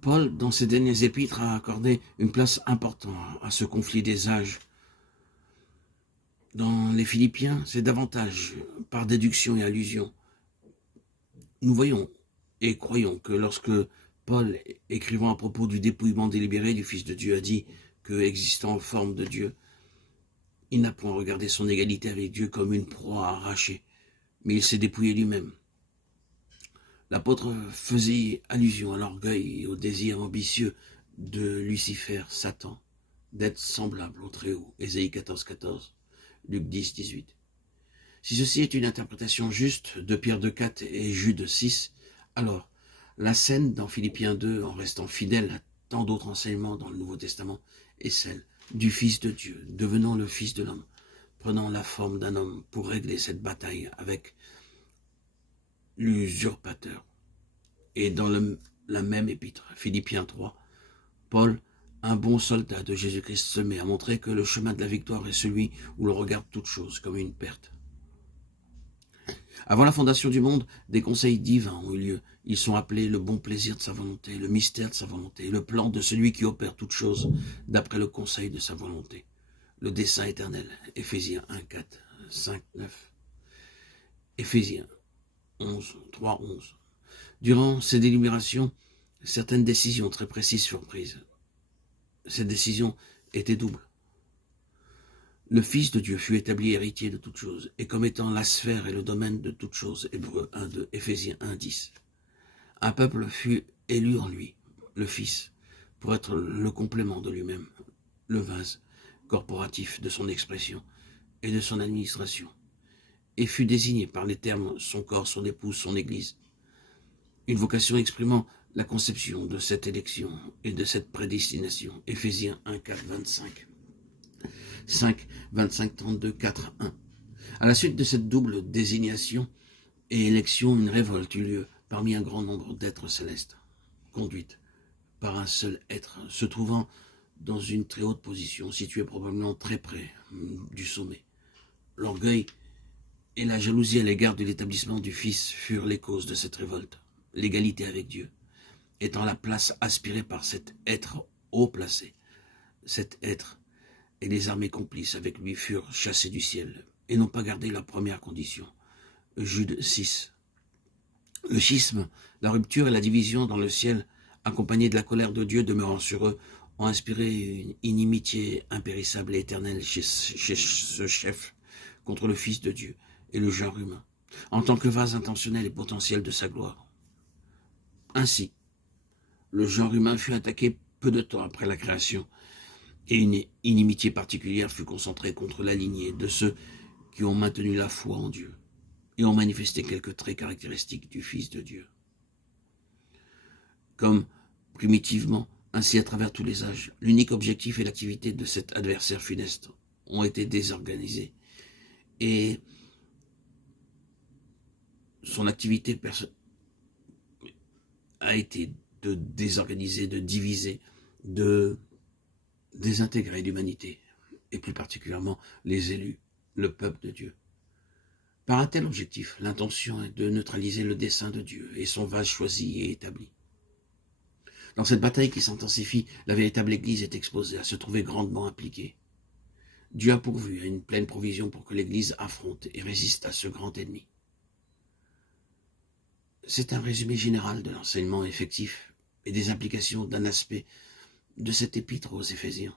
Paul, dans ses derniers épîtres, a accordé une place importante à ce conflit des âges. Dans les Philippiens, c'est davantage par déduction et allusion. Nous voyons et croyons que lorsque Paul, écrivant à propos du dépouillement délibéré du Fils de Dieu, a dit que, existant en forme de Dieu, il n'a point regardé son égalité avec Dieu comme une proie arrachée, mais il s'est dépouillé lui-même. L'apôtre faisait allusion à l'orgueil et au désir ambitieux de Lucifer, Satan, d'être semblable au Très-Haut, Ésaïe 14, 14, Luc 10, 18. Si ceci est une interprétation juste de Pierre 2, 4 et Jude 6, alors la scène dans Philippiens 2, en restant fidèle à tant d'autres enseignements dans le Nouveau Testament, est celle du Fils de Dieu, devenant le Fils de l'homme, prenant la forme d'un homme pour régler cette bataille avec l'usurpateur. Et dans la même épître, Philippiens 3, Paul, un bon soldat de Jésus-Christ, se met à montrer que le chemin de la victoire est celui où l'on regarde toute chose comme une perte. Avant la fondation du monde, des conseils divins ont eu lieu. Ils sont appelés le bon plaisir de sa volonté, le mystère de sa volonté, le plan de celui qui opère toutes choses d'après le conseil de sa volonté, le dessein éternel. Éphésiens 1, 4, 5, 9. Éphésiens 11, 3, 11. Durant ces délibérations, certaines décisions très précises furent prises. Cette décision était double. Le Fils de Dieu fut établi héritier de toutes choses, et comme étant la sphère et le domaine de toutes choses. Hébreux 1, 2, Éphésiens 1, 10. Un peuple fut élu en lui, le Fils, pour être le complément de lui-même, le vase corporatif de son expression et de son administration, et fut désigné par les termes son corps, son épouse, son Église. Une vocation exprimant la conception de cette élection et de cette prédestination. Éphésiens 1, 4, 25. 5, 25, 32, 4, 1. À la suite de cette double désignation et élection, une révolte eut lieu parmi un grand nombre d'êtres célestes, conduite par un seul être, se trouvant dans une très haute position, située probablement très près du sommet. L'orgueil et la jalousie à l'égard de l'établissement du Fils furent les causes de cette révolte. L'égalité avec Dieu étant la place aspirée par cet être haut placé. Cet être et les armées complices avec lui furent chassés du ciel et n'ont pas gardé leur première condition. Jude 6. Le schisme, la rupture et la division dans le ciel, accompagnés de la colère de Dieu demeurant sur eux, ont inspiré une inimitié impérissable et éternelle chez ce chef contre le Fils de Dieu et le genre humain, en tant que vase intentionnel et potentiel de sa gloire. Ainsi, le genre humain fut attaqué peu de temps après la création, et une inimitié particulière fut concentrée contre la lignée de ceux qui ont maintenu la foi en Dieu et ont manifesté quelques traits caractéristiques du Fils de Dieu. Comme primitivement, ainsi à travers tous les âges, l'unique objectif et l'activité de cet adversaire funeste ont été désorganisés, et son activité a été de désorganiser, de diviser, de désintégrer l'humanité, et plus particulièrement les élus, le peuple de Dieu. Par un tel objectif, l'intention est de neutraliser le dessein de Dieu et son vase choisi et établi. Dans cette bataille qui s'intensifie, la véritable Église est exposée à se trouver grandement impliquée. Dieu a pourvu à une pleine provision pour que l'Église affronte et résiste à ce grand ennemi. C'est un résumé général de l'enseignement effectif et des implications d'un aspect de cet épître aux Éphésiens.